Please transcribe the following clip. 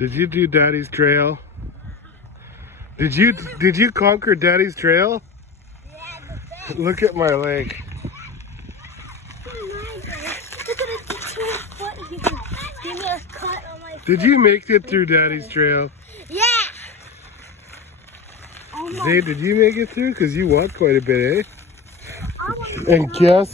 Did you do Daddy's trail? Did you conquer Daddy's trail? Yeah, Look at my leg. Did you make it through Daddy's trail? Yeah. Zay, did you make it through? Because you walked quite a bit, eh? And guess